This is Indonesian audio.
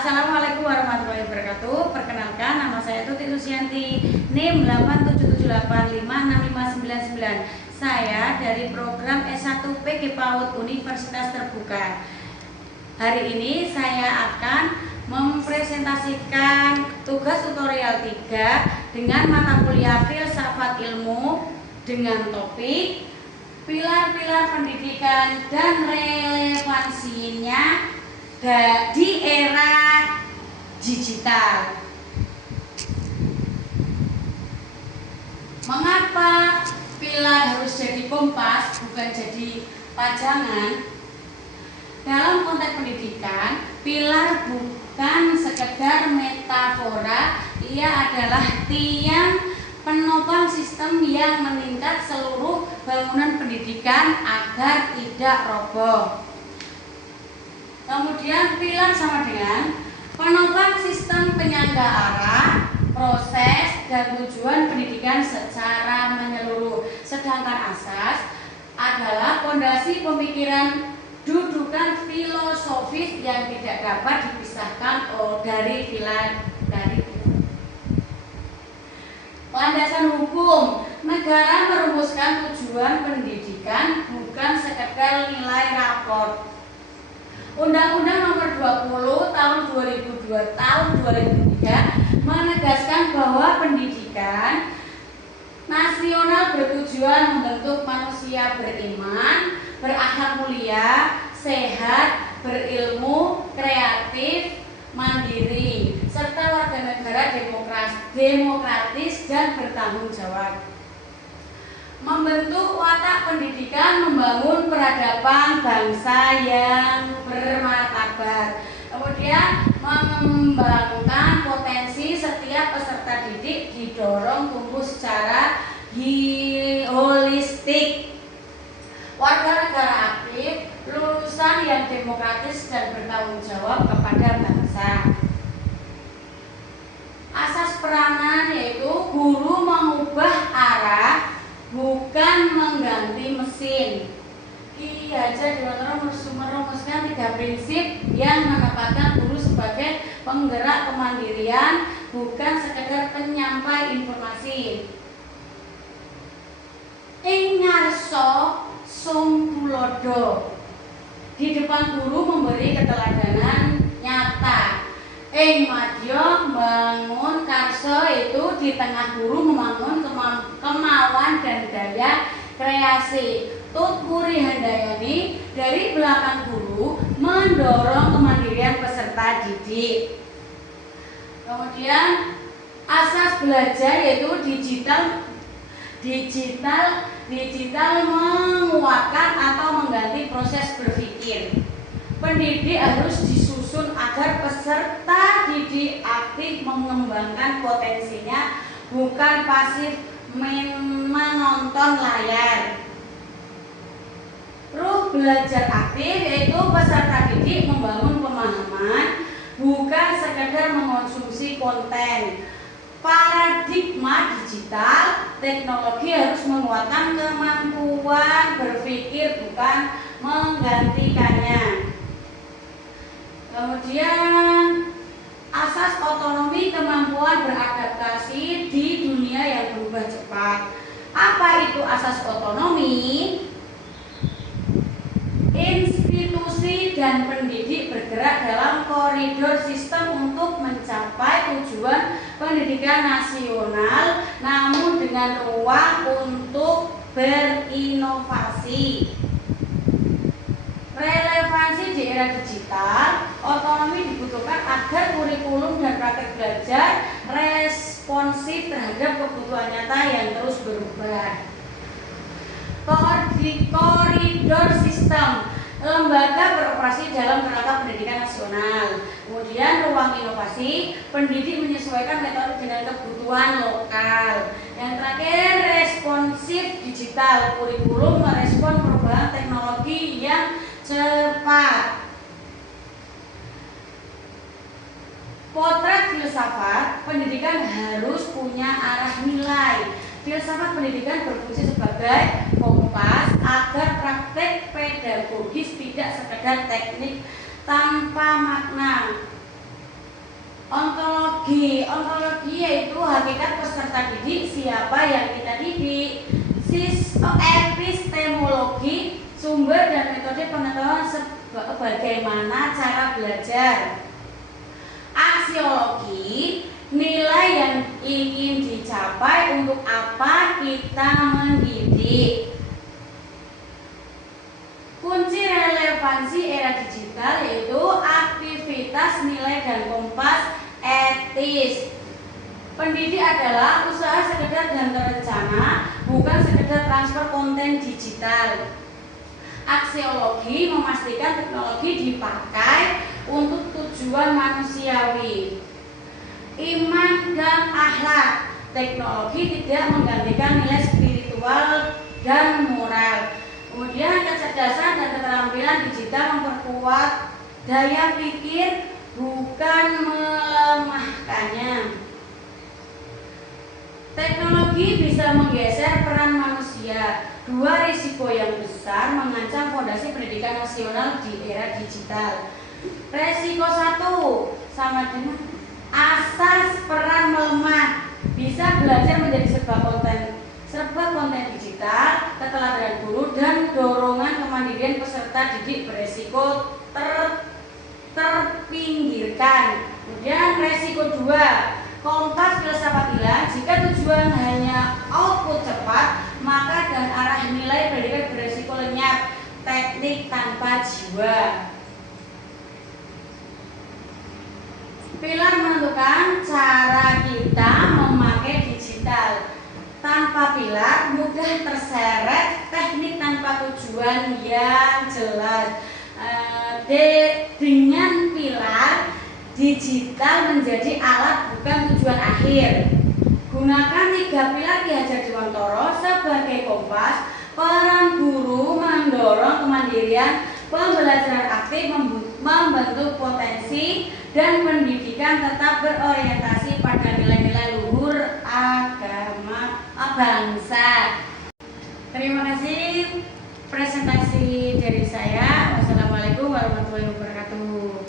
Assalamualaikum warahmatullahi wabarakatuh. Perkenalkan, nama saya Tuti Susianti, NIM 877856599. Saya dari program S1 PG PAUD Universitas Terbuka. Hari ini saya akan mempresentasikan tugas tutorial 3 dengan mata kuliah Filsafat Ilmu dengan topik pilar-pilar pendidikan dan relevansinya di era digital. Mengapa pilar harus jadi kompas bukan jadi pajangan? Dalam konteks pendidikan, pilar bukan sekedar metafora, ia adalah tiang penopang sistem yang meningkat seluruh bangunan pendidikan agar tidak roboh. Kemudian pilar sama dengan penopang sistem penyangga arah, proses, dan tujuan pendidikan secara menyeluruh. Sedangkan asas adalah fondasi pemikiran dudukan filosofis yang tidak dapat dipisahkan dari pilar dari landasan hukum. Negara merumuskan tujuan pendidikan bukan sekedar nilai raport. Undang-Undang Nomor 20 Tahun 2002 Tahun 2003 menegaskan bahwa pendidikan nasional bertujuan membentuk manusia beriman, berakhlak mulia, sehat, berilmu, kreatif, mandiri, serta warga negara demokratis dan bertanggung jawab. Membentuk watak pendidikan, membangun peradaban bangsa yang bermartabat. Kemudian mengembangkan potensi setiap peserta didik, didorong tumbuh secara holistik. Warga negara aktif, lulusan yang demokratis dan bertanggung jawab kepada bangsa. Asas peranan yaitu guru mengubah arah, bukan mengganti mesin. Ki Hajar Dewantara merumuskan 3 prinsip yang menempatkan guru sebagai penggerak kemandirian, bukan sekedar penyampai informasi. Ing ngarsa sung tulodo. Di depan guru memberi keteladanan nyata. Ing madya membangun karsa, itu di tengah guru membangun kemauan dan daya kreasi. Tutpuri Handayani dari belakang guru mendorong kemandirian peserta didik. Kemudian asas belajar yaitu digital menguatkan atau mengganti proses berpikir. Pendidik harus disusun agar peserta didik aktif mengembangkan potensinya, bukan pasif menonton layar. Ruh belajar aktif yaitu peserta didik membangun pemahaman, bukan sekedar mengonsumsi konten. Paradigma digital, teknologi harus menguatkan kemampuan berpikir, bukan menggantikannya. Kemudian asas otonomi, kemampuan beradaptasi di dunia yang berubah cepat. Apa itu asas otonomi? Institusi dan pendidik bergerak dalam koridor sistem untuk mencapai tujuan pendidikan nasional, namun dengan ruang untuk berinovasi. Relevansi di era digital, otonomi dibutuhkan agar kurikulum dan praktek belajar responsif terhadap kebutuhan nyata yang terus berubah. Koridor sistem, lembaga beroperasi dalam kerangka pendidikan nasional. Kemudian ruang inovasi, pendidik menyesuaikan metode dengan kebutuhan lokal. Yang terakhir, responsif digital, kurikulum merespon perubahan teknologi yang cepat. Potret filsafat pendidikan harus punya arah nilai. Filsafat pendidikan berfungsi sebagai kompas agar praktek pedagogis tidak sekedar teknik tanpa makna. Ontologi yaitu hakikat peserta didik, siapa yang kita didik. Epistemologi, sumber dan metode pengetahuan bagaimana cara belajar. Aksiologi, nilai yang ingin dicapai, untuk apa kita mendidik. Kunci relevansi era digital yaitu aktivitas, nilai, dan kompas etis. Pendidik adalah usaha sekedar dan terencana, bukan sekedar transfer konten digital. Aksiologi memastikan teknologi dipakai untuk tujuan manusiawi. Iman dan akhlak, teknologi tidak menggantikan nilai spiritual dan moral. Kemudian kecerdasan dan keterampilan digital memperkuat daya pikir, bukan melemahkannya. Teknologi bisa menggeser peran manusia. Dua risiko yang besar mengancam fondasi pendidikan nasional di era digital. Resiko 1 sama dengan asas peran melemah. Bisa belajar menjadi serba konten digital, keteladanan guru, dan dorongan kemandirian peserta didik beresiko terpinggirkan. Kemudian resiko 2, kompas filsafat hilang. Jika tujuan hanya output cepat, maka dan arah nilai pendidikan beresiko lenyap, teknik tanpa jiwa. Pilar menentukan cara kita memakai digital. Tanpa pilar mudah terseret, teknik tanpa tujuan yang jelas. Dengan pilar, digital menjadi alat bukan tujuan akhir. Gunakan 3 pilar Ki Hajar Dewantara sebagai kompas. Peran guru mendorong kemandirian, pembelajaran aktif membentuk potensi, dan pendidikan tetap berorientasi pada nilai-nilai luhur agama bangsa. Terima kasih presentasi dari saya. Wassalamualaikum warahmatullahi wabarakatuh.